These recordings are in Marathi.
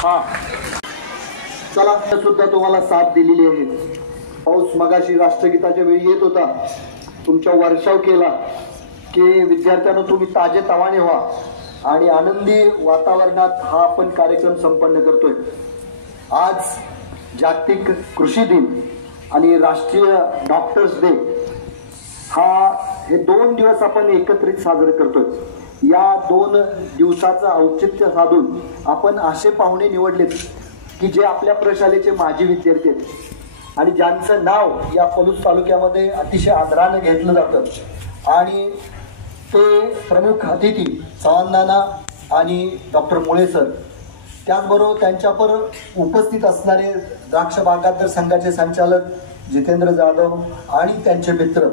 हा चला सुद्धा तुम्हाला साथ दिलेली आहे. पाऊस मगाशी राष्ट्रगीताच्या वेळी येत होता, तुमच्या वर्षाव केला की विद्यार्थ्यांनो तुम्ही ताजे तवाने व्हा आणि आनंदी वातावरणात हा आपण कार्यक्रम संपन्न करतोय. आज जागतिक कृषी दिन आणि राष्ट्रीय डॉक्टर्स डे हे 2 दिवस आपण एकत्रित साजरे करतोय. या 2 दिवसाचं औचित्य साधून आपण असे पाहुणे निवडलेत की जे आपल्या प्रशालेचे माजी विद्यार्थी आहेत आणि ज्यांचं नाव या पलूस तालुक्यामध्ये अतिशय आदरानं घेतलं जातं. आणि ते प्रमुख अतिथी चव्हाण नाना आणि डॉक्टर मुळे सर, त्याचबरोबर त्यांच्यावर उपस्थित असणारे द्राक्ष बागायतदार संघाचे संचालक जितेंद्र जाधव आणि त्यांचे मित्र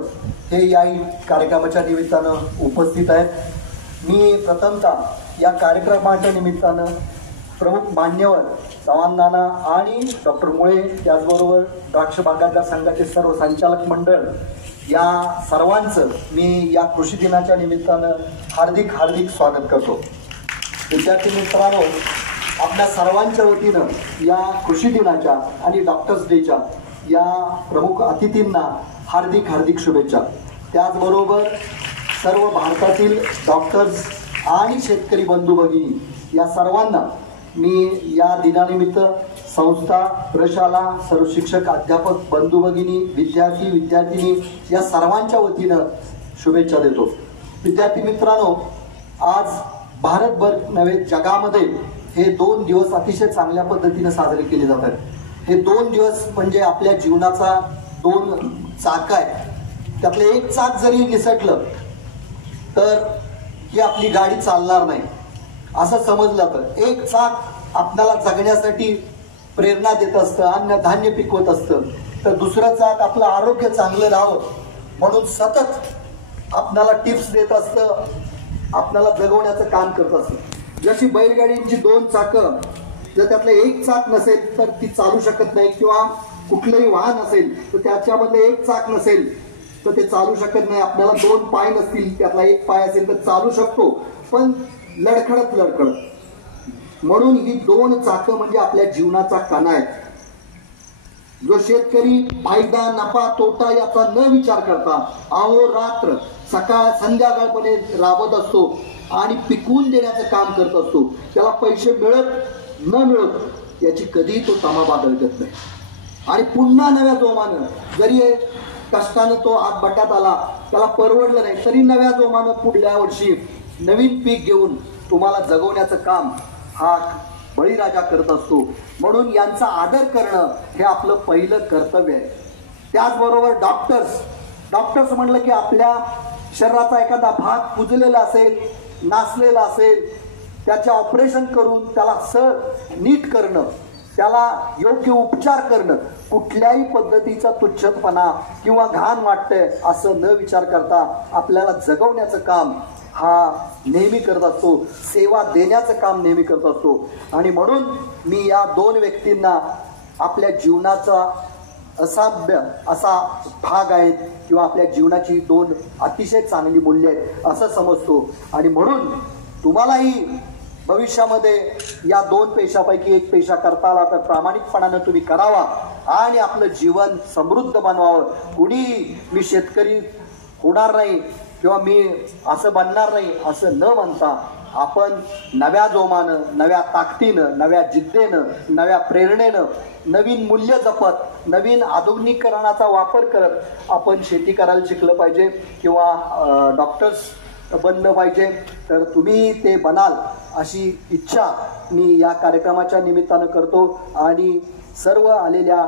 हे या कार्यक्रमाच्या निमित्तानं उपस्थित आहेत. मी प्रथमतः या कार्यक्रमाच्या निमित्तानं प्रमुख मान्यवर चव्हाण नाना आणि डॉक्टर मुळे, त्याचबरोबर द्राक्ष बागायतदार संघाचे सर्व संचालक मंडळ, या सर्वांचं मी या कृषी दिनाच्या निमित्तानं हार्दिक हार्दिक स्वागत करतो. विद्यार्थी मित्रांनो, आपल्या सर्वांच्या वतीनं या कृषी दिनाच्या आणि डॉक्टर्स डेच्या या प्रमुख अतिथींना हार्दिक हार्दिक शुभेच्छा. त्याचबरोबर सर्व भारतातील डॉक्टर्स आणि शेतकरी बंधू भगिनी या सर्वांना मी या दिनानिमित्त संस्था, प्रशाला, सर्व शिक्षक, अध्यापक बंधू भगिनी, विद्यार्थी विद्यार्थिनी या सर्वांच्या वतीनं शुभेच्छा देतो. विद्यार्थी मित्रांनो, आज भारतभर नव्हे जगामध्ये हे 2 दिवस अतिशय चांगल्या पद्धतीने साजरे केले जातात. हे 2 दिवस म्हणजे आपल्या जीवनाचा 2 चाक आहे. त्यातलं एक चाक जरी निसटलं तर ही आपली गाडी चालणार नाही असं समजलं तर. एक चाक आपल्याला जगण्यासाठी प्रेरणा देत असतं, अन्न धान्य पिकवत असतं, तर दुसरं चाक आपलं आरोग्य चांगलं राहावं म्हणून सतत आपल्याला टिप्स देत असतं, आपल्याला जगवण्याचं काम करत असतं. जशी बैलगाडीची 2 चाकं, जर त्यातलं एक चाक नसेल तर ती चालू शकत नाही, किंवा कुठलंही वाहन असेल तर त्याच्यामध्ये एक चाक नसेल तर ते चालू शकत नाही. आपल्याला 2 पाय नसतील, त्यातला एक पाय असेल तर चालू शकतो, पण लडखडत लडखडत. म्हणून ही 2 चाकं म्हणजे आपल्या जीवनाचा कणा आहे. जो शेतकरी फायदा, नफा, तोटा याचा न विचार करता अहोरात्र सकाळ संध्याकाळपणे राबत असतो आणि पिकवून देण्याचं काम करत असतो, त्याला पैसे मिळत न मिळत याची कधीही तो तमा बाळगत नाही. आणि पुन्हा नव्या जोमानं, जरी कष्टानं तो हात बटात आला, त्याला परवडलं नाही, तरी नव्या जोमानं पुढल्या वर्षी नवीन पीक घेऊन तुम्हाला जगवण्याचं काम हा बळीराजा करत असतो. म्हणून यांचा आदर करणं हे आपलं पहिलं कर्तव्य आहे. त्याचबरोबर डॉक्टर्स म्हणलं की आपल्या शरीराचा एखादा भाग कुजलेला असेल, नासलेला असेल, त्याचे ऑपरेशन करून त्याला नीट करणं, त्याला योग्य उपचार करणं, कुठल्याही पद्धतीचा तुच्छपणा किंवा घाण वाटतंय असं न विचार करता आपल्याला जगवण्याचं काम हा नेहमी करत असतो, सेवा देण्याचं काम नेहमी करत असतो. आणि म्हणून मी या 2 व्यक्तींना आपल्या जीवनाचा असाध्य असा भाग आहेत, किंवा आपल्या जीवनाची 2 अतिशय चांगली मूल्य आहेत असं समजतो. आणि म्हणून तुम्हालाही भविष्यामध्ये या 2 पेशापैकी एक पेशा करता आला तर प्रामाणिकपणानं तुम्ही करावा आणि आपलं जीवन समृद्ध बनवावं. कुणी मी शेतकरी होणार नाही किंवा मी असं बनणार नाही असं न म्हणता आपण नव्या जोमानं, नव्या ताकदीनं, नव्या जिद्दीनं, नव्या प्रेरणेनं, नवीन मूल्य जपत, नवीन आधुनिकीकरणाचा वापर करत आपण शेती करायला शिकलं पाहिजे किंवा डॉक्टर्स बनलं पाहिजे. तर तुम्ही ते बनाल अशी इच्छा मी या कार्यक्रमाच्या निमित्तानं करतो. आणि सर्व आलेल्या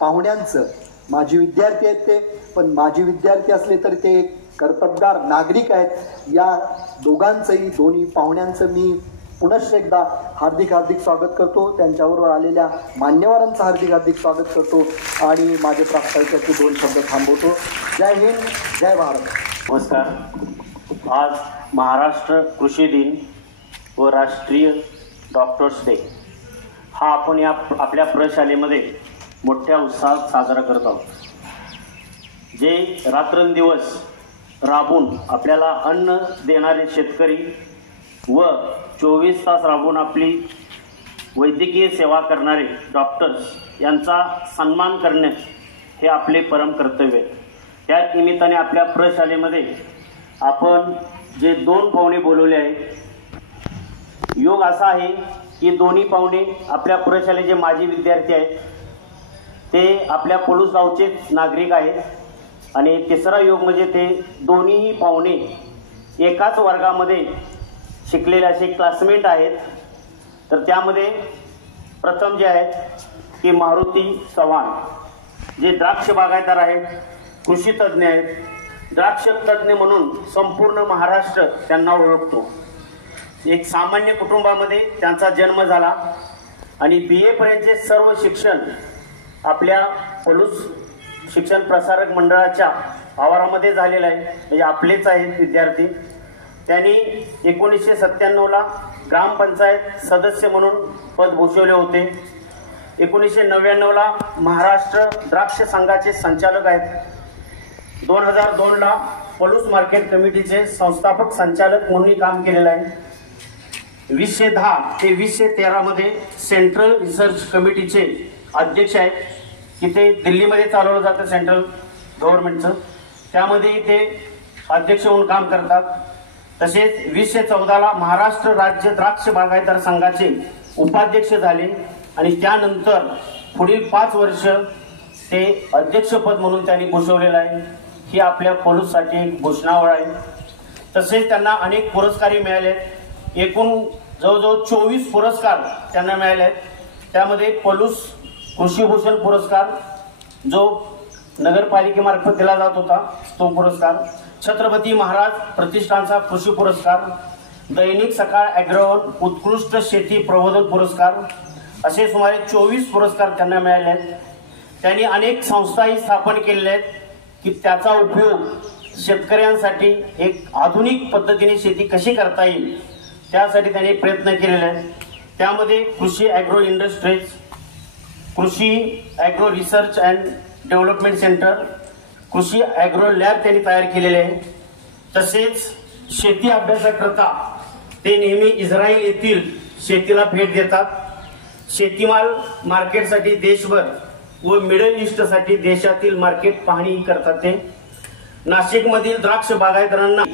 पाहुण्यांचं, माजी विद्यार्थी आहेत ते, पण माजी विद्यार्थी असले तरी ते कर्तबगार नागरिक आहेत. या दोघांचंही, दोन्ही पाहुण्यांचं मी पुनश्च एकदा हार्दिक हार्दिक स्वागत करतो. त्यांच्याबरोबर आलेल्या मान्यवरांचं हार्दिक हार्दिक स्वागत करतो आणि माझे प्रास्ताविकाचे 2 शब्द थांबवतो. जय हिंद, जय भारत. नमस्कार. आज महाराष्ट्र कृषी दिन व राष्ट्रीय डॉक्टर्स डे हा आपण आपल्या प्रशालेमध्ये मोठ्या उत्साहात साजरा करत आहोत. जे रात्रंदिवस राबून आपल्याला अन्न देणारे शेतकरी व 24 तास राबून आपली वैद्यकीय सेवा करणारे डॉक्टर्स यांचा सन्मान करणे हे आपले परम कर्तव्य आहे. त्या निमित्ताने आपल्या प्रशालेमध्ये आपण जे 2 पाहुणे बोलवले आहेत, योग असा आहे की दोन्ही पाहुणे आपल्या प्रशालेचे माजी विद्यार्थी आहेत, ते आपल्या पलूस गावचे नागरिक आहेत. आणि तिसरा योग म्हणजे ते दोन्हीही पाहुणे एकाच वर्गामध्ये शिकलेले असे क्लासमेट आहेत. तर त्यामध्ये प्रथम जे आहेत की मारुती चव्हाण, जे द्राक्ष बागायतदार आहेत, कृषी तज्ज्ञ आहेत. द्राक्ष तज्ज्ञ म्हणून संपूर्ण महाराष्ट्र त्यांना ओळखतो. एक सामान्य कुटुंबामध्ये त्यांचा जन्म झाला आणि BA पर्यंतचे सर्व शिक्षण आपल्या पलूस शिक्षण प्रसारक मंडळाच्या आवारामध्ये झालेलं आहे. म्हणजे आपलेच आहेत विद्यार्थी. त्यांनी 1997ला ग्रामपंचायत सदस्य म्हणून पद भूषवले होते. 1999ला महाराष्ट्र द्राक्ष संघाचे संचालक आहेत. 2002ला पलूस मार्केट कमिटीचे संस्थापक संचालक म्हणून काम केलेलं आहे. 2010 ते 2013 मध्ये सेंट्रल रिसर्च कमिटीचे अध्यक्ष आहेत, की ते दिल्लीमध्ये चालवलं जातं सेंट्रल गव्हर्नमेंटचं, त्यामध्ये ते अध्यक्ष म्हणून काम करतात. तसेच 2014ला महाराष्ट्र राज्य द्राक्ष बागायतदार संघाचे उपाध्यक्ष झाले आणि त्यानंतर पुढील 5 वर्ष ते अध्यक्षपद म्हणून त्यांनी भूषवलेलं आहे. ही आपल्या पलूससाठी एक घोषणावळ आहे. तसेच त्यांना अनेक पुरस्कारही मिळाले आहेत. एकूण जवळजवळ 24 पुरस्कार त्यांना मिळाले आहेत. त्यामध्ये पलूस कृषीभूषण पुरस्कार जो नगरपालिकेमार्फत दिला जात होता तो पुरस्कार, छत्रपती महाराज प्रतिष्ठानचा कृषी पुरस्कार, दैनिक सकाळ ॲग्रोवन उत्कृष्ट शेती प्रबोधन पुरस्कार, असे सुमारे 24 पुरस्कार त्यांना मिळाले आहेत. त्यांनी अनेक संस्थाही स्थापन केलेल्या आहेत की त्याचा उपयोग शेतकऱ्यांसाठी एक आधुनिक पद्धतीने शेती कशी करता येईल त्यासाठी त्यांनी प्रयत्न केलेले आहेत. त्यामध्ये कृषी ॲग्रो इंडस्ट्रीज, कृषी agro research and development centre, कृषी ॲग्रो लॅब त्यांनी तयार केलेले आहे. तसेच शेती अभ्यासाकरता ते नेहमी इस्रायल येथील शेतीला भेट देतात. शेतीमाल मार्केटसाठी देशभर व मिडल ईस्टसाठी देशातील मार्केट पाहणी करतात. ते नाशिकमधील द्राक्ष बागायतदारांना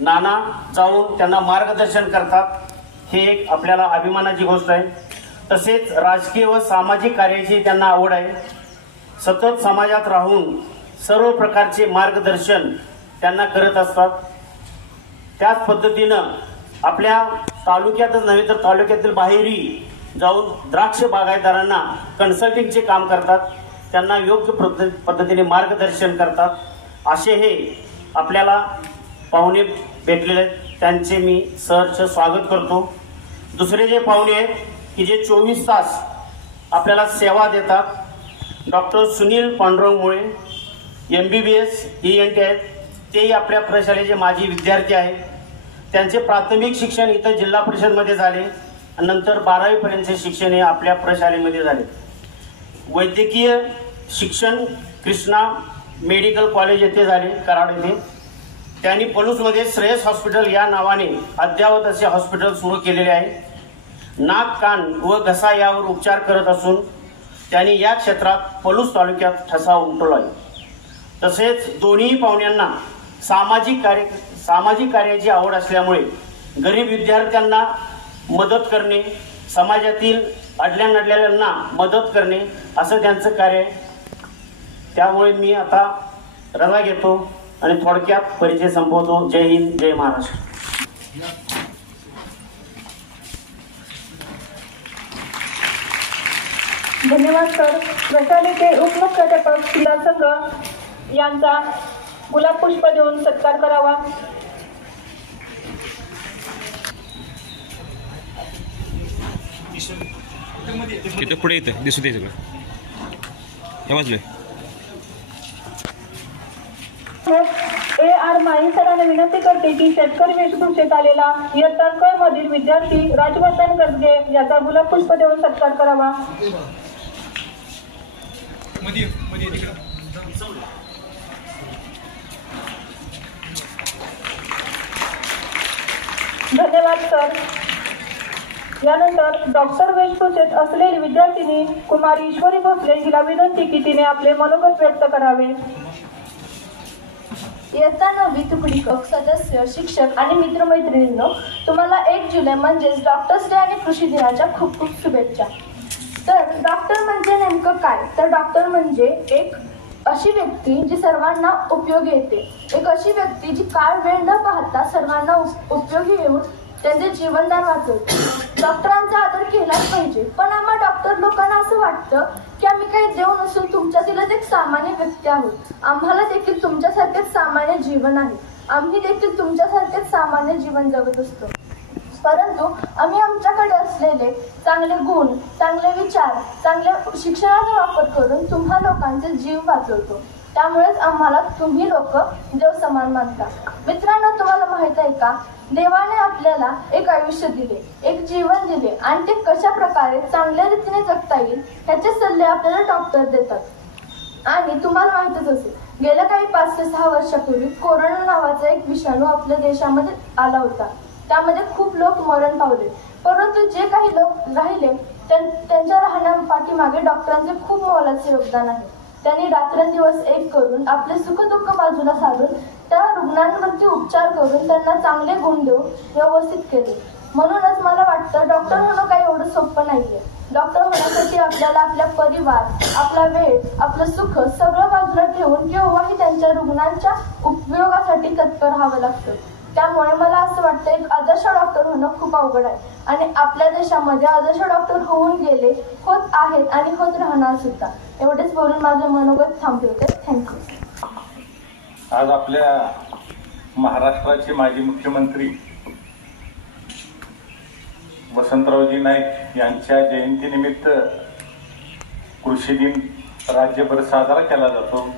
नाना जाऊन त्यांना मार्गदर्शन करतात. हे एक आपल्याला अभिमानाची गोष्ट आहे. तसेच राजकीय व सामाजिक कार्याची त्यांना आवड आहे. सतत समाजात राहून सर्व प्रकारचे मार्गदर्शन त्यांना करत असतात. त्याच पद्धतीनं आपल्या तालुक्यातच नव्हे तर तालुक्यातील बाहेरही जाऊन द्राक्ष बागायतदारांना कन्सल्टिंगचे काम करतात. त्यांना योग्य पद्धतीने मार्गदर्शन करतात. असे हे आपल्याला पाहुणे भेटलेले आहेत, त्यांचे मी सहर्ष स्वागत करतो. दुसरे जे पाहुणे आहेत की जे 24 तास आपल्याला सेवा देतात, डॉक्टर सुनील पांडुरंग मुळे MBBS ENT आहेत. तेही आपल्या प्रशालेचे माजी विद्यार्थी आहेत. त्यांचे प्राथमिक शिक्षण इथं जिल्हा परिषदमध्ये झाले आणि नंतर 12वी पर्यंतचे शिक्षण हे आपल्या प्रशालेमध्ये झाले. वैद्यकीय शिक्षण कृष्णा मेडिकल कॉलेज येथे झाले, कराड येथे. त्यांनी पलूसमध्ये श्रेयस हॉस्पिटल या नावाने अद्ययावत असे हॉस्पिटल सुरू केलेले आहे. नाक, कान व घसा यावर उपचार करत असून त्यांनी या क्षेत्रात पलूस तालुक्यात ठसा उमटवला आहे. तसेच दोन्ही पाहुण्यांना सामाजिक कार्याची आवड असल्यामुळे गरीब विद्यार्थ्यांना मदत करणे, समाजातील अडल्या नडलेल्यांना मदत करणे असं त्यांचं कार्य आहे. त्यामुळे मी आता रजा घेतो आणि थोडक्यात परिचय संपवतो. जय हिंद, जय महाराष्ट्र. धन्यवाद सर. प्रशालेचे उपमुख्याध्यापक शिला संघ यांचा गुलाब पुष्प देऊन सत्कार करावा. तिथे पुढे येतं दिसू दे सगळं हे वाजलंय. AR माळी सरांना विनंती करते की शेतकरी वेशभूषेत आलेला इयत्ता क मधील विद्यार्थी राजवर्धन कसगे याचा गुलाब पुष्प देऊन सत्कार करावा. धन्यवाद सर. यानंतर डॉक्टर वेशभूषेत असलेली विद्यार्थिनी कुमारी ईश्वरी भोसले हिला विनंती की तिने आपले मनोगत व्यक्त करावे. इयत्ता 9वी तुकडी सदस्य, शिक्षक आणि मित्रमैत्रिणींनो, तुम्हाला 1 जुलै म्हणजेच डॉक्टर्स डे आणि कृषी दिनाच्या खूप खूप शुभेच्छा. तर डॉक्टर म्हणजे नेमकं काय? तर डॉक्टर म्हणजे एक अशी व्यक्ती जी सर्वांना उपयोगी येते, एक अशी व्यक्ती जी काळ वेळ न पाहता सर्वांना उपयोगी येऊन त्यांचे जीवनदान वाचवते. डॉक्टरांचा आदर केलाच पाहिजे. पण आम्हा डॉक्टर लोकांना असं वाटतं की आम्ही काही देव नसून तुमच्यातीलच एक सामान्य व्यक्ती आहोत. आम्हाला देखील तुमच्यासारखेच सामान्य जीवन आहे. आम्ही देखील तुमच्यासारखेच सामान्य जीवन जगत असतो. परंतु आम्ही आमच्याकडे असलेले चांगले गुण, चांगले विचार, चांगल्या शिक्षणाचा वापर करून तुम्हा लोकांचे जीव वाचवतो. त्यामुळेच आम्हाला तुम्ही लोक देव समान मानता. मित्रांनो, तुम्हाला माहित आहे का, देवाने आपल्याला एक आयुष्य दिले, एक जीवन दिले आणि ते कशा प्रकारे चांगल्या रीतीने जगता येईल ह्याचे सल्ले आपल्याला डॉक्टर देतात. आणि तुम्हाला माहितच असेल, गेल्या काही 5 ते 6 वर्षापूर्वी कोरोना नावाचा एक विषाणू आपल्या देशामध्ये आला होता. त्यामध्ये खूप लोक मरण पावले. परंतु जे काही लोक राहिले त्यांच्या राहण्यापाठीमागे डॉक्टरांचे खूप मोलाचे योगदान आहे. त्यांनी रात्रंदिवस एक करून आपले सुखदुःख बाजूला सारून त्या रुग्णांवरती उपचार करून त्यांना चांगले गुण देऊन व्यवस्थित केले. म्हणूनच मला वाटतं डॉक्टर होणं काही एवढं सोपं नाहीये. डॉक्टर होण्यासाठी आपल्याला आपला परिवार, आपला वेळ, आपलं सुख सगळं बाजूला ठेवून केव्हाही त्यांच्या रुग्णांच्या उपयोगासाठी तत्पर राहावं लागतं. त्यामुळे मला असं वाटतं एक आदर्श डॉक्टर होणं खूप अवघड आहे आणि आपल्या देशामध्ये आदर्श डॉक्टर होऊन गेले, होत आहेत आणि होत राहणार सुद्धा. एवढेच बोलून माझं मनोगत थांबवते. थँक्यू. आज आपल्या महाराष्ट्राचे माजी मुख्यमंत्री वसंतरावजी नाईक यांच्या जयंतीनिमित्त कृषी दिन राज्यभर साजरा केला जातो.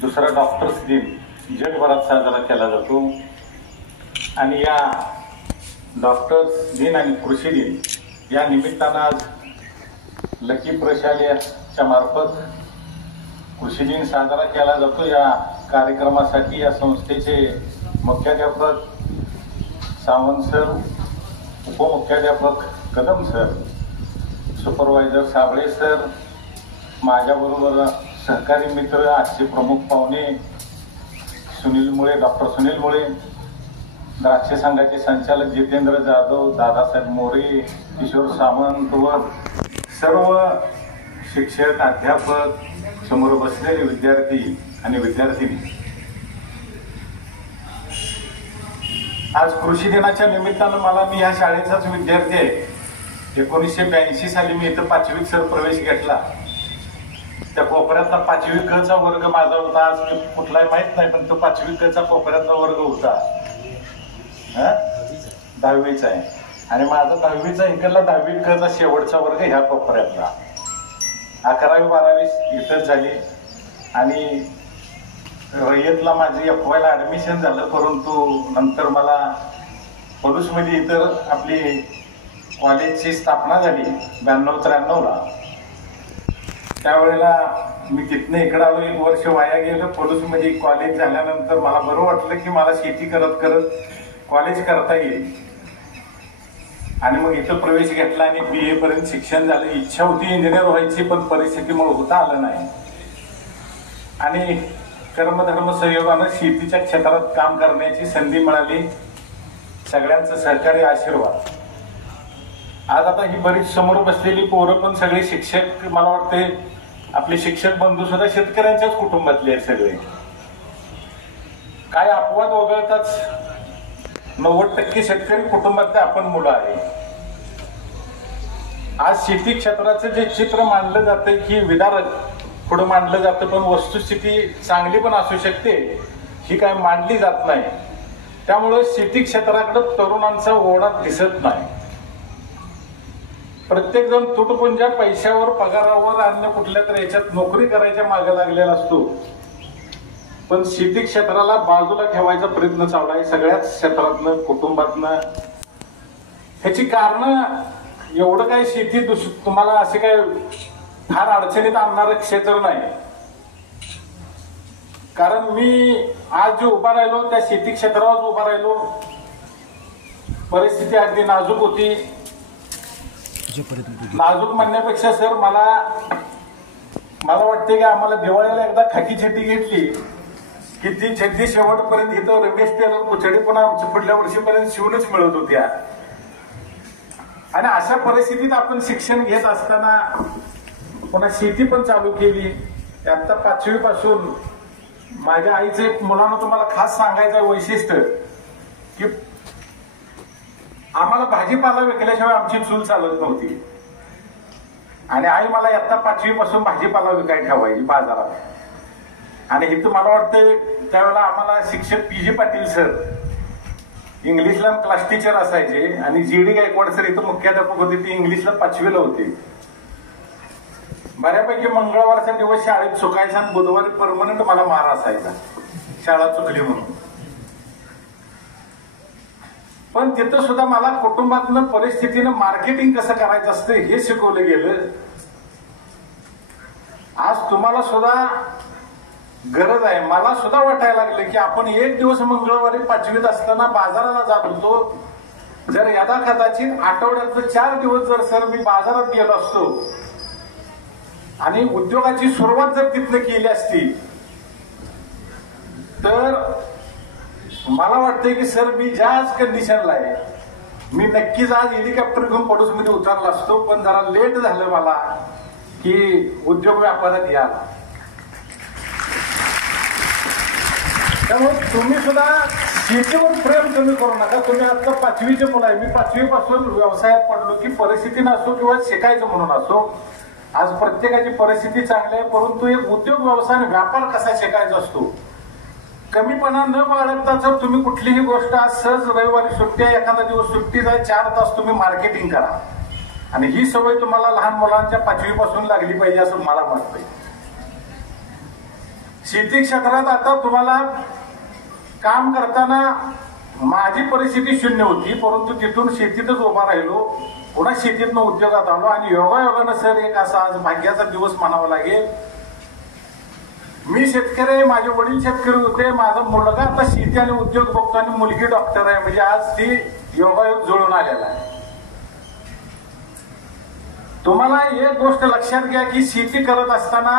दुसरा डॉक्टर्स दिन जगभरात साजरा केला जातो. आणि या डॉक्टर्स दिन आणि कृषी दिन या निमित्तानं आज लकी प्रशालेच्या मार्फत कृषी दिन साजरा केला जातो. या कार्यक्रमासाठी या संस्थेचे मुख्याध्यापक सावंत सर, उपमुख्याध्यापक Kadam sir, supervisor Sable sir, माझ्याबरोबर सहकारी मित्र, आजचे प्रमुख पाहुणे सुनील मुळे, डॉक्टर सुनील मुळे, द्राक्ष संघाचे संचालक जितेंद्र जाधव, दादासाहेब मोरे, किशोर सामंत व सर्व शिक्षक, अध्यापक, समोर बसलेले विद्यार्थी आणि विद्यार्थिनी, आज कृषी दिनाच्या निमित्तानं मी ह्या शाळेचाच विद्यार्थी आहे. 1982 साली मी इथं 5वीत सर प्रवेश घेतला. त्या कोपऱ्यातला 5वी क चा वर्ग माझा होता. आज कुठलाही माहित नाही, पण तो 5वी क चा कोपऱ्यातला वर्ग होता. 10वीचा आहे आणि माझा 10वीचा इकडला 10वी क चा शेवटचा वर्ग ह्या कोपऱ्यातला. 11वी 12वी इथंच झाली आणि रयतला माझी FY ला ऍडमिशन झालं. परंतु नंतर मला पलूसमध्ये इतर आपली कॉलेजची स्थापना झाली 92-93 ला. त्यावेळेला मी तिथनं इकडं आलो. 1 वर्ष वाया गेलं. पलूसमध्ये कॉलेज झाल्यानंतर मला बरं वाटलं की मला शेती करत करत कॉलेज करता येईल आणि मग इथं प्रवेश घेतला आणि BA पर्यंत शिक्षण झालं. इच्छा होती इंजिनियर व्हायची, पण परिस्थितीमुळे होता आलं नाही. आणि कर्मधर्म संयोगानं शेतीच्या क्षेत्रात काम करण्याची संधी मिळाली. सगळ्यांचं सहकार्य, आशीर्वाद. आज आता ही बरीच समोर बसलेली पोरं पण सगळे शिक्षक, मला वाटते आपले शिक्षक बंधू सुद्धा शेतकऱ्यांच्याच कुटुंबातले आहेत सगळे. काय अपवाद वगळताच 90% शेतकरी कुटुंबातले आपण मुलं आहे. आज शेती क्षेत्राचं जे चित्र मांडलं जातं की विदारक पुढे मांडलं जातं, पण वस्तुस्थिती चांगली पण असू शकते, ही काय मांडली जात नाही. त्यामुळे शेती क्षेत्राकडे तरुणांचा ओढा दिसत नाही. प्रत्येक जण तुटपुंजा पैशावर, पगारावर, अन्य कुठल्या तरी याच्यात नोकरी करायच्या मागे लागलेला असतो, पण शेती क्षेत्राला बाजूला ठेवायचा प्रयत्न चालू आहे सगळ्याच क्षेत्रातनं, कुटुंबातनं. ह्याची कारण एवढं काय शेती तुम्हाला असे काय फार अडचणीत आणणारं क्षेत्र नाही. कारण मी आज जे उभा राहिलो त्या शेती क्षेत्रावर उभा राहिलो. परिस्थिती अगदी नाजूक होती. नाजूक म्हणण्यापेक्षा सर मला वाटते की आम्हाला दिवाळीला एकदा खाकी छड्डी घेतली की ती छड्डी शेवटपर्यंत इथं रमेश टेलर पुतळी पण आमच्या पुढल्या वर्षीपर्यंत शिवूनच मिळत होत्या. आणि अशा परिस्थितीत आपण शिक्षण घेत असताना पुन्हा शेती पण चालू केली. आता 5वी पासून माझ्या आईचं एक मुलांना तुम्हाला खास सांगायचं वैशिष्ट्य की आम्हाला भाजीपाला विकल्याशिवाय आमची चूल चालत नव्हती. आणि आई मला इयत्ता 5वी पासून भाजीपाला विकाय ठेवायची बाजारात. आणि इथं मला वाटतं त्यावेळेला आम्हाला शिक्षक PG पाटील सर इंग्लिशला क्लास टीचर असायचे आणि GD गायकवाड सर इथं मुख्याध्यापक होते. ती इंग्लिशला 5वीला होते. बऱ्यापैकी मंगळवारचा दिवस शाळेत चुकायचा आणि बुधवारी परमनंट मला मार असायचा शाळा चुकली म्हणून. पण तिथं सुद्धा मला कुटुंबातलं परिस्थितीनं मार्केटिंग कसं करायचं असतं हे शिकवलं गेलं. आज तुम्हाला सुद्धा गरज आहे. मला सुद्धा वाटायला लागलं की आपण एक दिवस मंगळवारी 5वीत असताना बाजाराला जात होतो. जर यदा कदाचित आठवड्यातलं 4 दिवस जर सर मी बाजारात गेलो असतो आणि उद्योगाची सुरुवात जर तिथनं केली असती तर मला वाटतंय की सर मी ज्या आज कंडिशनला आहे मी नक्कीच आज हेलिकॉप्टर घेऊन पडूसमध्ये उतरला असतो. पण जरा लेट झालं मला की उद्योग व्यापारात या. त्यामुळे तुम्ही सुद्धा शेतीवर प्रेम कमी करू नका. तुम्ही आता 5वीचे मुलं आहे. मी 5वी पासून व्यवसायात पडलो की परिस्थिती नसो किंवा शिकायचं म्हणून असो. आज प्रत्येकाची परिस्थिती चांगली आहे. परंतु एक उद्योग व्यवसाय आणि व्यापार कसा शिकायचा असतो कमीपणा न बाळगता जर तुम्ही कुठलीही गोष्ट आज सहज रविवारी सुट्टी आहे एखादा दिवस सुट्टीचा आहे 4 तास तुम्ही मार्केटिंग करा. आणि ही सवय तुम्हाला लहान मुलांच्या 5वी पासून लागली पाहिजे असं मला वाटतंय. शेती क्षेत्रात आता तुम्हाला काम करताना माझी परिस्थिती शून्य होती. परंतु तिथून शेतीतच उभा राहिलो. पुन्हा शेतीतनं उद्योगात आलो आणि योगायोगानं सर एक असा आज भाग्याचा दिवस म्हणावा लागेल. मी शेतकरी आहे. माझे वडील शेतकरी होते. माझा मुलगा आता शेती आणि उद्योग बघतो आणि मुलगी डॉक्टर आहे. म्हणजे आज ती योगायोग जुळून आलेला आहे. तुम्हाला एक गोष्ट लक्षात घ्या की शेती करत असताना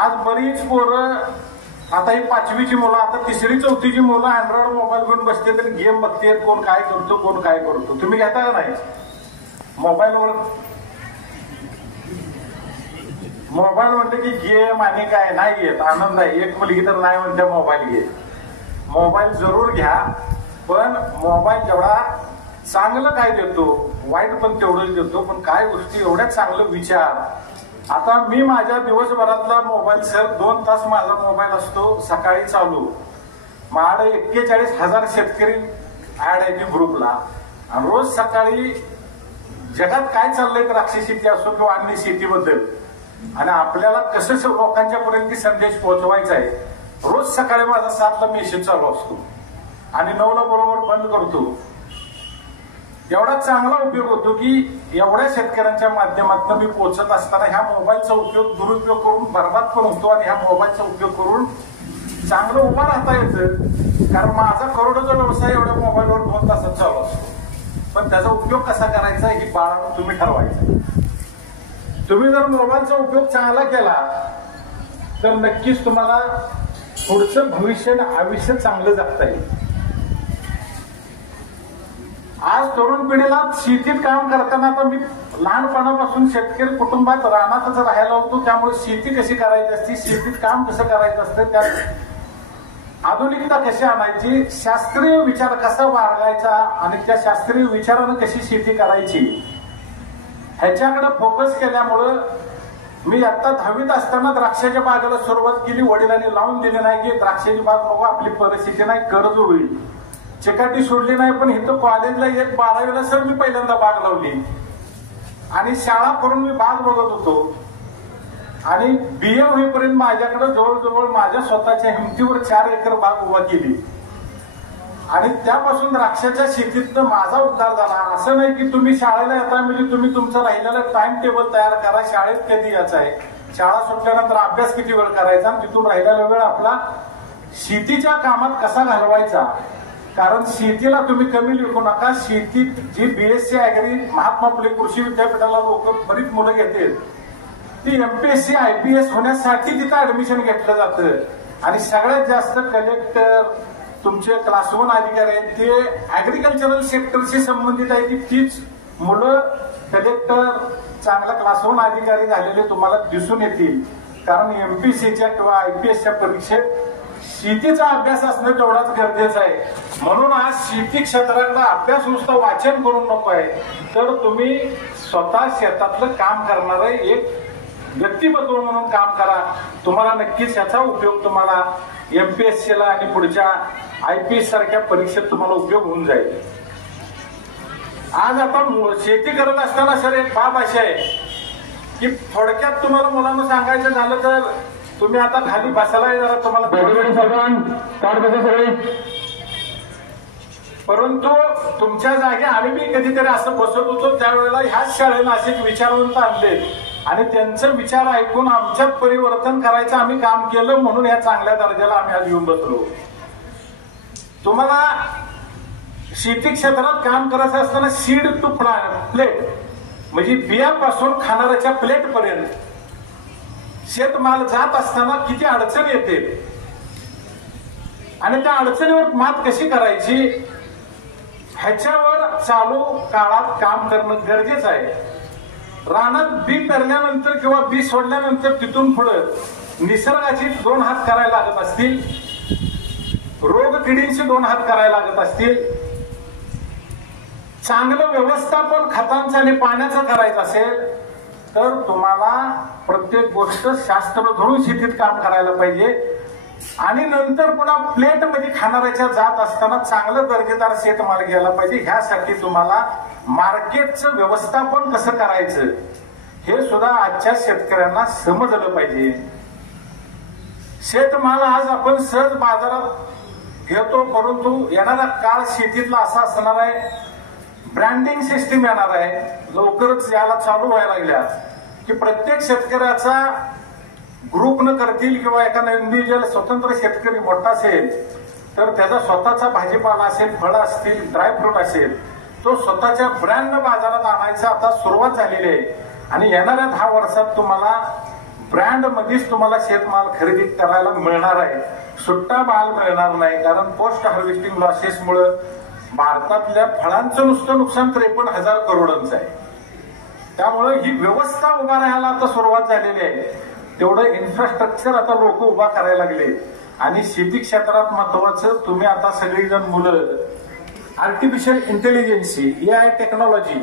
आज बरीच पोरं आता ही 5वीची मुलं आता 3री 4थीची मुलं अँड्रॉइड मोबाईल घेऊन बसते तर गेम बघते. कोण काय करतो कोण काय करतो. तुम्ही घेता का नाही मोबाईलवर? मोबाईल म्हणते की गेम आणि काय नाही घेत. आनंद आहे. एक मुलगी तर नाही म्हणते मोबाईल घे. मोबाईल जरूर घ्या. पण मोबाईल जेवढा चांगलं काय देतो वाईट पण तेवढंच देतो. पण काय गोष्टी एवढ्या चांगलं विचार. आता मी माझ्या दिवसभरातला मोबाईल सर 2 तास माझा मोबाईल असतो सकाळी चालू. माझ्याकडे 41,000 शेतकरी ऍड आहे की ग्रुपला. आणि रोज सकाळी जगात काय चाललंय द्राक्ष शेती असो किंवा अन्य शेतीबद्दल आणि आपल्याला कसं लोकांच्या पर्यंत संदेश पोहोचवायचा आहे. रोज सकाळी माझा 7ला मेसेज चालू असतो आणि 9ला बरोबर बंद करतो. एवढा चांगला उपयोग होतो की एवढ्या शेतकऱ्यांच्या माध्यमातून मी पोहोचत असताना ह्या मोबाईलचा उपयोग दुरुपयोग करून बरबाद पण होतो आणि ह्या मोबाईलचा उपयोग करून चांगलं उभा राहता येतं. कारण माझा करोडोचा व्यवसाय एवढ्या मोबाईलवर 2 तासात चालू असतो. पण त्याचा उपयोग कसा करायचा ही बाळानं तुम्ही ठरवायचा. तुम्ही जर मोबाईलचा उपयोग चांगला केला तर नक्कीच तुम्हाला पुढचं भविष्य आयुष्य चांगलं जगता येईल. आज तरुण पिढीला शेतीत काम करताना आता मी लहानपणापासून शेतकरी कुटुंबात रानातच राहायला होतो. त्यामुळे शेती कशी करायची असते शेतीत काम कसं करायचं असतं त्यात आधुनिकता कशी आणायची शास्त्रीय विचार कसा बाळगायचा आणि त्या शास्त्रीय विचारानं कशी शेती करायची ह्याच्याकडे फोकस केल्यामुळं मी आता 10वीत असताना द्राक्षाच्या बागेला सुरुवात केली. वडिलांनी लावून दिली नाही की द्राक्षाची बाग बघू आपली परिस्थिती नाही कर्ज होईल. चिकाटी सोडली नाही. पण इथं कॉलेजला 12वीला सर मी पहिल्यांदा बाग लावली आणि शाळा करून मी बाग बघत होतो. आणि BA होईपर्यंत माझ्याकडे जवळजवळ माझ्या स्वतःच्या हिमतीवर 4 एकर बाग उभा केली. आणि त्यापासून द्राक्षाच्या शेतीतनं माझा उद्धार झाला. असं नाही की तुम्ही शाळेला येता म्हणजे तुम्ही तुमचं राहिलेलं टाइम टेबल तयार करा. शाळेत कधी यायचं आहे शाळा सुटल्यानंतर अभ्यास किती वेळ करायचा आणि तिथून राहिलेला वेळ आपला शेतीच्या कामात कसा घालवायचा कारण शेतीला तुम्ही कमी लिहू नका. शेतीत जी BSc ऍग्री महात्मा फुले कृषी विद्यापीठाला लोक बरीच मुलं घेतात ती MPSC IPS होण्यासाठी तिथं ऍडमिशन घेतलं जातं. आणि सगळ्यात जास्त कलेक्टर तुमचे क्लास 1 अधिकारी आहेत ते ऍग्रिकल्चरल सेक्टरशी संबंधित आहे. तीच मुलं कलेक्टर चांगला क्लास 1 अधिकारी झालेले तुम्हाला दिसून येतील. कारण MPSCच्या किंवा IPSच्या परीक्षेत शेतीचा अभ्यास असणं तेवढाच गरजेचं आहे. म्हणून आज शेती क्षेत्रातला अभ्यास नुसतं वाचन करून नको आहे, तर तुम्ही स्वतः शेतातलं काम करणारं एक व्यक्तिमत्व म्हणून काम करा. तुम्हाला नक्कीच याचा उपयोग तुम्हाला MPSCला आणि पुढच्या IPS सारख्या परीक्षेत तुम्हाला उपयोग होऊन जाईल. आज आता शेती करत असताना सर एक बाब अशी आहे की थोडक्यात तुम्हाला मुलांना सांगायचं झालं तर तुम्ही आता खाली बसायला जरा तुम्हाला परंतु तुमच्या जागी आम्ही बी कधीतरी असं बसत होतो त्यावेळेला ह्याच शाळेला असे विचारवंत आणले आणि त्यांचे विचार ऐकून आमच्यात परिवर्तन करायचं आम्ही काम केलं. म्हणून या चांगल्या दर्जाला आम्ही आज येऊन बसलो. तुम्हाला शेती क्षेत्रात काम करायचं असताना सीड टू प्लेट म्हणजे बियापासून खाणाऱ्याच्या प्लेट पर्यंत शेतमाल जात असताना किती अडचण येते आणि त्या अडचणीवर मात कशी करायची ह्याच्यावर चालू काळात काम करणं गरजेचं आहे. रानात बी पेरल्यानंतर किंवा बी सोडल्यानंतर तिथून पुढे निसर्गाची 2 हात करायला लागत असतील, रोग किडींची 2 हात करायला लागत असतील, चांगलं व्यवस्थापन खतांचं आणि पाण्याचं करायचं असेल तर तुम्हाला प्रत्येक गोष्ट शास्त्र धरून शेतीत काम करायला पाहिजे. आणि नंतर पुन्हा प्लेट मध्ये खाणाऱ्याच्या जात असताना चांगलं दर्जेदार शेतमाल घ्यायला पाहिजे. ह्यासाठी तुम्हाला मार्केटचं व्यवस्थापन कसं करायचं हे सुद्धा आजच्या शेतकऱ्यांना समजलं पाहिजे. शेतमाल आज आपण सहज बाजारात घेतो, परंतु येणारा काळ शेतीतला असा असणार आहे, ब्रँडिंग सिस्टीम येणार आहे, लवकरच याला चालू व्हायला लागल्या की प्रत्येक शेतकऱ्याचा ग्रुप न करतील किंवा एखादा इंडिव्हिज्युअल स्वतंत्र शेतकरी मोठा असेल तर त्याचा स्वतःचा भाजीपाला असेल, फळं असतील, ड्रायफ्रूट असेल, तो स्वतःच्या ब्रँड बाजारात आणायचा आता सुरुवात झालेली आहे. आणि येणाऱ्या 10 वर्षात तुम्हाला ब्रँड मध्येच तुम्हाला शेतमाल खरेदी करायला मिळणार आहे. सुट्टा माल मिळणार नाही. कारण पोस्ट हार्वेस्टिंग लॉसेसमुळे भारतातल्या फळांचं नुसतं नुकसान 53,000 करोडांचं आहे. त्यामुळे ही व्यवस्था उभा राहायला आता सुरुवात झालेली आहे. तेवढं इन्फ्रास्ट्रक्चर आता लोक उभा करायला लागले. आणि शेती क्षेत्रात महत्वाचं तुम्ही आता सगळीजण मुलं आर्टिफिशियल इंटेलिजन्सी AI टेक्नॉलॉजी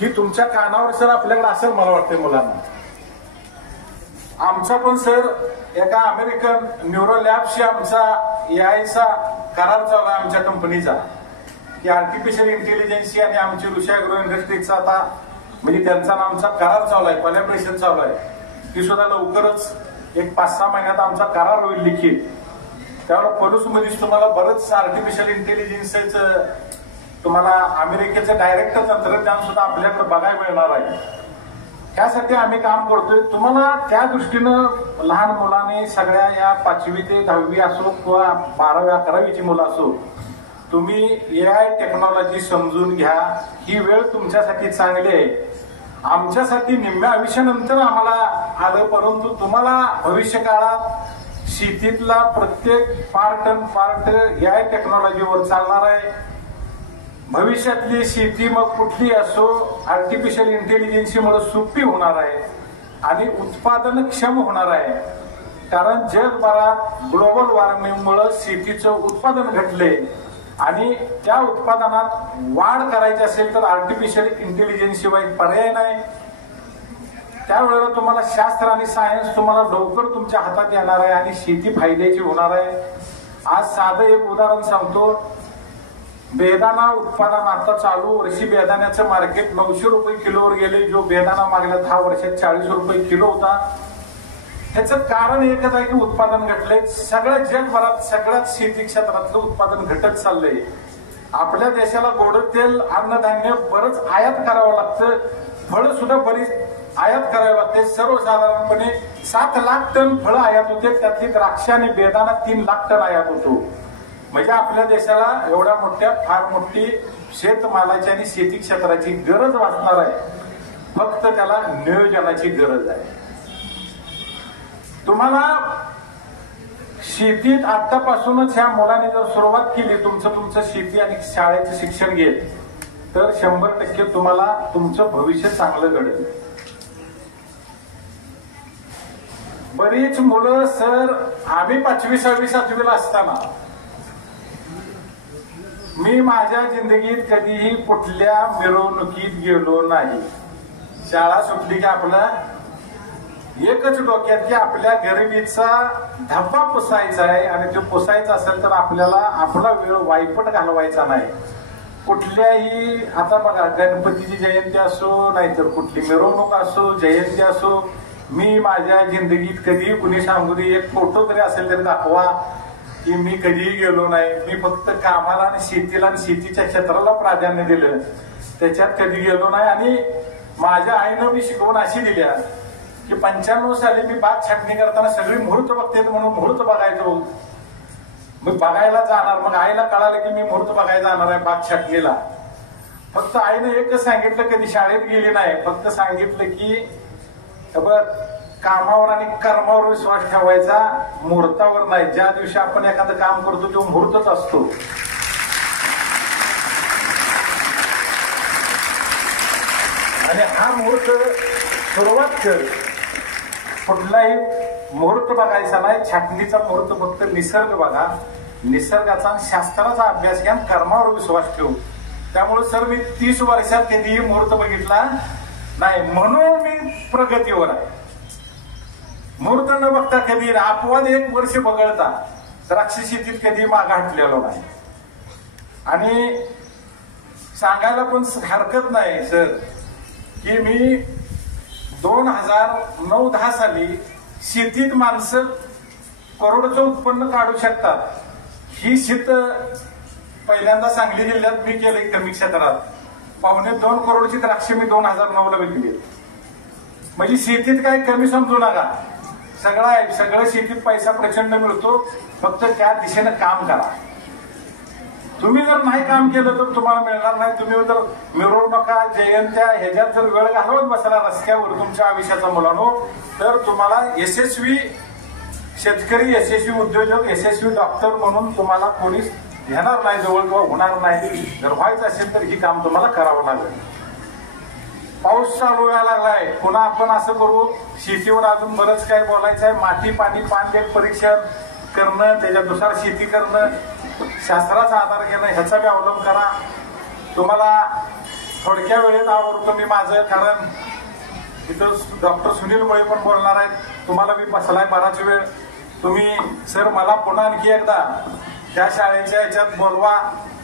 ही तुमच्या कानावर सर आपल्याकडे असेल मला वाटतं मुलांना. आमचा पण सर एका अमेरिकन न्यूरो लॅबशी आमचा AIचा करार चालू आहे आमच्या कंपनीचा की आर्टिफिशियल इंटेलिजन्सी आणि आमची ऋषी ॲग्रो इंडस्ट्रीजचा आता म्हणजे त्यांचा आमचा करार चालू आहे, कोलॅबरेशन चालू आहे. ती सुद्धा लवकरच एक 5-6 महिन्यात आमचा करार होईल लिखित. त्यामुळे पलूसमध्येच तुम्हाला बरंच आर्टिफिशियल इंटेलिजन्सचं तुम्हाला अमेरिकेचं डायरेक्ट तंत्रज्ञान सुद्धा आपल्याकडे बघायला मिळणार आहे. त्यासाठी आम्ही काम करतोय. तुम्हाला त्या दृष्टीनं लहान मुलांनी सगळ्या या 5वी ते 10वी असो किंवा 12वी-11वीची मुलं असो तुम्ही AI टेक्नॉलॉजी समजून घ्या. ही वेळ तुमच्यासाठी चांगली आहे. आमच्यासाठी निम्म्या आयुष्यानंतर आम्हाला आलं, परंतु तुम्हाला भविष्य काळात शेतीतला प्रत्येक पार्ट अँड पार्ट AI टेक्नॉलॉजीवर चालणार आहे. भविष्यातली शेती मग कुठली असो आर्टिफिशियल इंटेलिजन्सीमुळे सोपी होणार आहे आणि उत्पादनक्षम होणार आहे. कारण जगभरात ग्लोबल वॉर्मिंगमुळे शेतीचं उत्पादन घटले आणि त्या उत्पादनात वाढ करायची असेल तर आर्टिफिशियल इंटेलिजन्स शिवाय पर्याय नाही. त्यावेळेला तुम्हाला शास्त्र आणि सायन्स तुम्हाला लवकर तुमच्या हातात येणार आहे आणि शेती फायद्याची होणार आहे. आज साधं एक उदाहरण सांगतो. बेदाणा उत्पादन आता चालू वर्षी बेदाण्याचं मार्केट 900 रुपये किलोवर गेले. जो बेदाणा मागल्या 10 वर्षात 40 रुपये किलो होता. ह्याचं कारण एकच आहे की उत्पादन घटलंय. सगळ्या जगभरात सगळ्याच शेती क्षेत्रातलं उत्पादन घटत चाललंय. आपल्या देशाला गोड तेल अन्नधान्य बरंच आयात करावं लागतं. फळं सुद्धा बरीच आयात करावी लागते. सर्वसाधारणपणे 7 लाख टन फळं आयात होते. त्यातली द्राक्ष आणि बेदाणा 3 लाख टन आयात होतो. म्हणजे आपल्या देशाला एवढ्या मोठ्या फार मोठी शेतमालाची आणि शेती क्षेत्राची गरज वाचणार आहे, फक्त त्याला नियोजनाची गरज आहे. तुम्हाला शेतीत आतापासूनच ह्या मुलांनी जर सुरुवात केली, तुमचं शेती आणि शाळेचं शिक्षण घेत, तर 100% तुम्हाला तुमचं भविष्य चांगलं घडेल. बरीच मुलं सर, आम्ही 5वी 6वी 7वीला असताना मी माझ्या जिंदगीत कधीही कुठल्या मिरवणुकीत गेलो नाही. शाळा सुटली की आपला एकच डोक्यात की आपल्या गरिबीचा धब्बा पुसायचा आहे, आणि तो पुसायचा असेल तर आपल्याला आपला वेळ वाईपट घालवायचा नाही. कुठल्याही, आता बघा, गणपतीची जयंती असो नाहीतर कुठली मिरवणूक असो, जयंती असो, मी माझ्या जिंदगीत कधी कुणी सांगू दे, एक फोटो तरी असेल तरी दाखवा की मी कधीही गेलो नाही. मी फक्त कामाला आणि शेतीला आणि शेतीच्या क्षेत्राला प्राधान्य दिलं, त्याच्यात कधी गेलो नाही. आणि माझ्या आईनं मी शिकवण अशी दिल्या की 95 साली मी बाग छाटणी करताना सगळी मुहूर्त बघते म्हणून मुहूर्त बघायचो. मग बघायला जाणार, मग आईला कळालं की मी मुहूर्त बघायला जाणार आहे बाग छाटणीला. फक्त आईनं एकच सांगितलं, कधी शाळेत गेली नाही, फक्त सांगितलं की बघ, कामावर आणि कर्मावर विश्वास ठेवायचा, मुहूर्तावर नाही. ज्या दिवशी आपण एखादं काम करतो तो मुहूर्तच असतो. आणि हा मुहूर्त सुरुवात कर, कुठलाही मुहूर्त बघायचा नाही. छाटणीचा मुहूर्त फक्त निसर्ग बघा, निसर्गाचा आणि शास्त्राचा अभ्यास घ्या, कर्मावर विश्वास ठेवू. त्यामुळे सर मी 30 वर्षात कधीही मुहूर्त बघितला नाही, म्हणून मी प्रगतीवर आहे. मुहूर्त न बघता कधी, अपवाद 1 वर्ष बघळता द्राक्ष शेतीत कधी माग हटलेलो नाही. आणि सांगायला पण हरकत नाही सर की मी 2009-10 साली शेतीत माणसं करोडचं उत्पन्न काढू शकतात, ही शेत पहिल्यांदा सांगली जिल्ह्यात मी केलं. कमी क्षेत्रात 1.25 करोडची द्राक्ष मी 2009ला विकली. म्हणजे शेतीत काय कमी समजू नका, सगळं आहे. सगळं शेतीत पैसा प्रचंड मिळतो, फक्त त्या दिशेनं काम करा. तुम्ही जर नाही काम केलं तर तुम्हाला मिळणार नाही. तुम्ही जर मिरवणुका, जयंत्या ह्याच्यात जर वेळ घालवत बसला रस्त्यावर तुमच्या आयुष्याचा मुलांनो, तर तुम्हाला यशस्वी शेतकरी, यशस्वी उद्योजक, यशस्वी डॉक्टर म्हणून तुम्हाला कोणीच घेणार नाही जवळ किंवा होणार नाही. जर व्हायचं असेल तर ही काम तुम्हाला करावं लागेल. पाऊस चालू व्हायला लागलाय, पुन्हा आपण असं करू, शेतीवर अजून बरंच काय बोलायचं आहे. माती, पाणी, पाणथेट परीक्षण करणं, त्याच्यानुसार शेती करणं, शास्त्राचा आधार घेणं, ह्याचा बी अवलंब करा. तुम्हाला थोडक्या वेळेत आवडतो मी माझं, कारण इथं डॉक्टर सुनील मुळे पण बोलणार आहेत. तुम्हाला मी बसलाय बराच वेळ. तुम्ही सर मला पुन्हा आणखी एकदा त्या शाळेच्या ह्याच्यात बोलवा.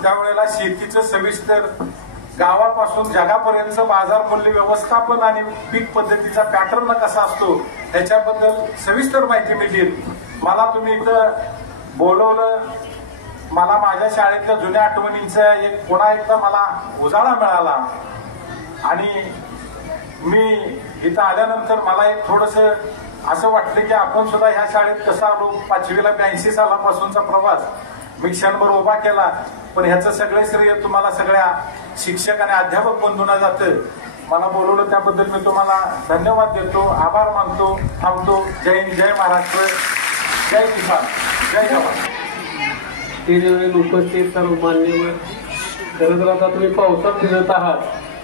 त्यावेळेला शेतीचं सविस्तर, गावापासून जगापर्यंतचं बाजार मूल्य व्यवस्थापन आणि पीक पद्धतीचा पॅटर्न कसा असतो ह्याच्याबद्दल सविस्तर माहिती मिळेल. मला तुम्ही इथं बोलवलं, मला माझ्या शाळेतल्या जुन्या आठवणींचा एक पुन्हा एकदा मला उजाळा मिळाला. आणि मी इथं आल्यानंतर मला एक थोडंसं असं वाटलं की आपण सुद्धा ह्या शाळेत कसं आलो. 5वीला 82 सालापासूनचा प्रवास मी क्षणभर उभा केला, पण ह्याचं सगळे श्रेय तुम्हाला सगळ्या शिक्षक आणि अध्यापक बंधूंना जातं. मला बोलवलं त्याबद्दल मी तुम्हाला धन्यवाद देतो, आभार मानतो, थांबतो. जय हिंद, जय महाराष्ट्र, जय किसान, जय जवान. वेळेला उपस्थित सर्व मान्यवर, खरं तर आता तुम्ही पावसात फिरत आहात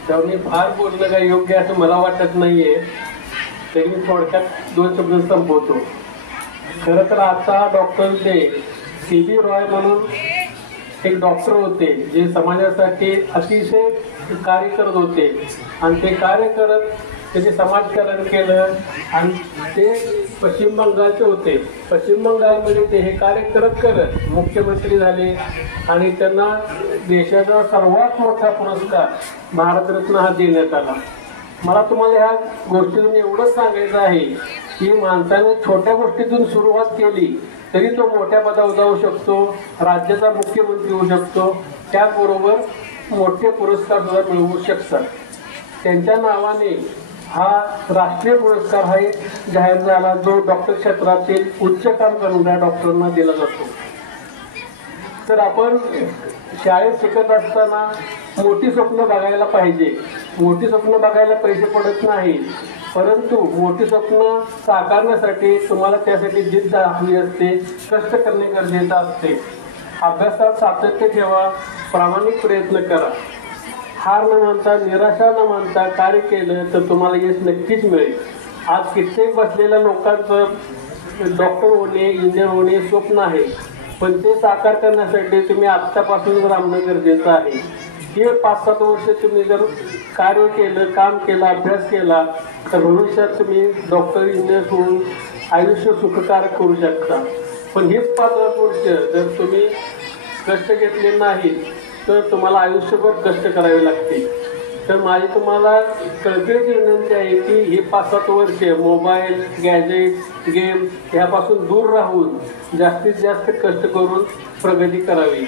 त्यामुळे फार बोलणं काही योग्य असं मला वाटत नाहीये. तरी मी थोडक्यात 2 शब्द संपवतो. खरं तर आता डॉक्टर CB रॉय म्हणून एक डॉक्टर होते जे समाजासाठी अतिशय कार्य करत होते, आणि ते कार्य करत त्याचे समाजकारण केलं, आणि ते पश्चिम बंगालचे होते. पश्चिम बंगालमध्ये ते हे कार्य करत करत मुख्यमंत्री झाले, आणि त्यांना देशाचा सर्वात मोठा पुरस्कार भारतरत्न हा देण्यात आला. मला तुम्हाला ह्या गोष्टीतून एवढंच सांगायचं आहे की माणसाने छोट्या गोष्टीतून सुरुवात केली तरी तो मोठ्या पदावर जाऊ शकतो, राज्याचा मुख्यमंत्री होऊ शकतो, त्याचबरोबर मोठे पुरस्कार सुद्धा मिळवू शकतात. त्यांच्या नावाने हा राष्ट्रीय पुरस्कार हा जाहीर झाला, जो डॉक्टर क्षेत्रातील उच्च काम करणाऱ्या डॉक्टरांना दिला जातो. तर आपण शाळेत शिकत असताना मोठी स्वप्न बघायला पाहिजे. मोठी स्वप्न बघायला पैसे पडत नाही, परंतु मोठी स्वप्न साकारण्यासाठी तुम्हाला त्यासाठी जिद्द हवी असते, कष्ट करणे गरजेचं असते. अभ्यासात सातत्य ठेवा, प्रामाणिक प्रयत्न करा. हार न मानता, निराशा न मानता कार्य केलं तर तुम्हाला यश नक्कीच मिळेल. आज कित्येक बसलेल्या लोकांचं डॉक्टर होणे, इंजिनियर होणे स्वप्न आहे, पण ते साकार करण्यासाठी तुम्ही आत्तापासून राबणं गरजेचं आहे. हे 5-7 वर्ष तुम्ही जर कार्य केलं, काम केलं, अभ्यास केला तर भविष्यात तुम्ही डॉक्टर, इंजिनियर होऊन आयुष्य सुखकारक करू शकता. पण हेच 5 वर्ष जर तुम्ही कष्ट घेतले नाहीत तर तुम्हाला आयुष्यभर कष्ट करावे लागतील. तर माझी तुम्हाला कळकळीची विनंती आहे की हे 5-7 वर्ष मोबाईल, गॅजेट, गेम ह्यापासून दूर राहून जास्तीत जास्त कष्ट करून प्रगती करावी.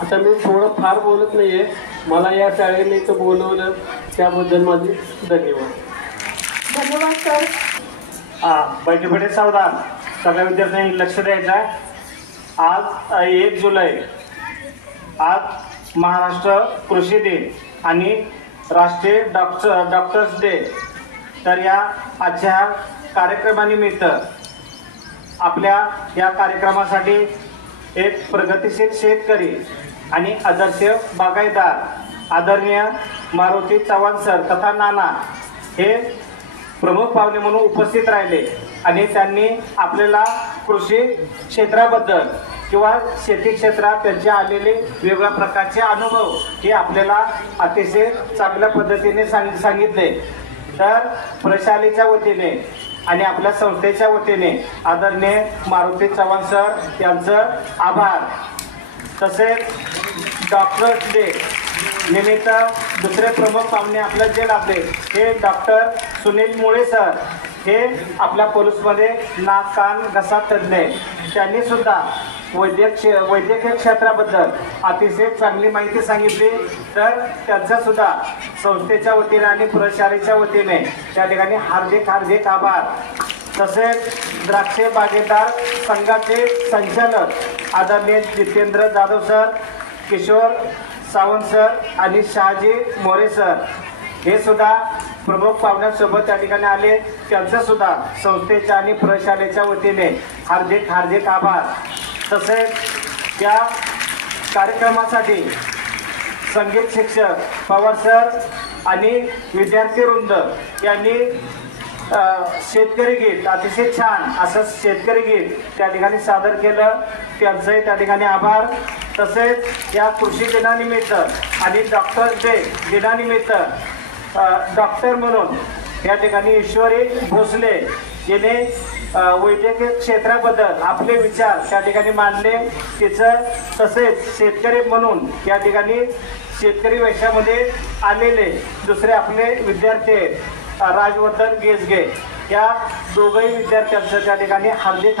आता मी थोडं फार बोलत नाहीये, मला या शाळेने इथं बोलवलं त्याबद्दल माझे धन्यवाद. धन्यवाद सर. बैठे बैठे सावधान, सगळ्या विद्यार्थ्यांनी लक्ष द्यायचं आहे. आज 1 जुलै, आज महाराष्ट्र कृषी दिन आणि राष्ट्रीय डॉक्टर्स डे. तर या आजच्या कार्यक्रमानिमित्त आपल्या या कार्यक्रमासाठी एक प्रगतिशील शेतकरी आणि आदर्श बागायतदार आदरणीय मारुती चव्हाण सर तथा नाना हे प्रमुख पाहुणे म्हणून उपस्थित राहिले आणि त्यांनी आपल्याला कृषी क्षेत्राबद्दल किंवा शेती क्षेत्रात त्यांचे आलेले वेगवेगळ्या प्रकारचे अनुभव हे आपल्याला अतिशय चांगल्या पद्धतीने सांगितले. तर प्रशालेच्या वतीने आणि आपल्या संस्थेच्या वतीने आदरणीय मारुती चव्हाण सर यांचं आभार. तसेच डॉक्टर्स डे निमित्त दुसरे प्रमुख पाहुणे आपल्या जे लाभले हे डॉक्टर सुनील मुळे सर, हे आपल्या पोलीसमध्ये नाक कान घसा तज्ज्ञ. त्यांनी सुद्धा वैद्यकीय क्षेत्राबद्दल अतिशय चांगली माहिती सांगितली. तर त्यांचा सुद्धा संस्थेच्या वतीने आणि प्रशालेच्या वतीने त्या ठिकाणी हार्दिक आभार. तसेच द्राक्षे बागेदार संघाचे संचालक आदरणीय जितेंद्र जाधव सर, किशोर सावंत सर आणि शहाजी मोरे सर हे सुद्धा प्रमुख पाहुण्यांसोबत त्या ठिकाणी आले. त्यांचं सुद्धा संस्थेच्या आणि प्रशालेच्या वतीने हार्दिक आभार. तसेच या कार्यक्रमासाठी संगीत शिक्षक पवार सर आणि विद्यार्थी वृंद यांनी शेतकरी गीत, अतिशय छान असं शेतकरी गीत त्या ठिकाणी सादर केलं. त्यांचंही त्या ठिकाणी आभार. तसेच या कृषी दिनानिमित्त आणि डॉक्टर्स डे दिनानिमित्त डॉक्टर म्हणून या ठिकाणी ईश्वरी भोसले याने वैद्यकीय क्षेत्राबद्दल आपले विचार त्या ठिकाणी मांडले. तिचं तसेच शेतकरी म्हणून या ठिकाणी शेतकरी वेशामध्ये आलेले दुसरे आपले विद्यार्थी राजवर्धन गेसगे या दोघंही विद्यार्थ्यांचं त्या ठिकाणी हार्दिक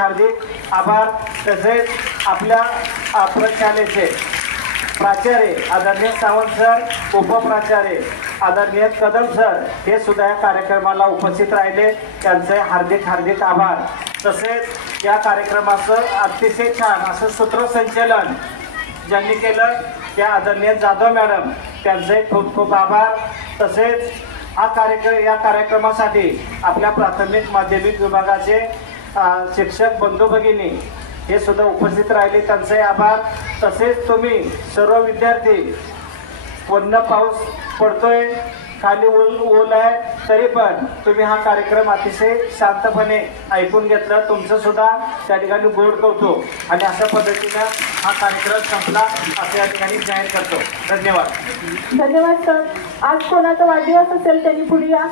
आभार. तसेच आपल्या प्रशालेचे प्राचार्य आदरणीय सावंत सर, उपप्राचार्य आदरणीय कदम सर हे सुद्धा या कार्यक्रमाला उपस्थित राहिले. त्यांचे हार्दिक आभार. तसेच या कार्यक्रमाचं अतिशय छान असं सूत्रसंचालन ज्यांनी केलं त्या आदरणीय जाधव मॅडम, त्यांचे खूप आभार. तसेच या कार्यक्रमासाठी आपल्या प्राथमिक माध्यमिक विभागाचे शिक्षक बंधू भगिनी हे सुद्धा उपस्थित राहिले, त्यांचे आभार. तसेच तुम्ही सर्व विद्यार्थी, वरनं पाऊस पडतोय, खाली ओल आहे, तरी पण तुम्ही हा कार्यक्रम अतिशय शांतपणे ऐकून घेतला. तुमचं सुद्धा त्या ठिकाणी गोड कौतुक आणि अशा पद्धतीनं हा कार्यक्रम संपला असं या ठिकाणी जाहीर करतो. धन्यवाद. धन्यवाद सर. आज कोणाचा वाढदिवस असेल त्यांनी पुढे या.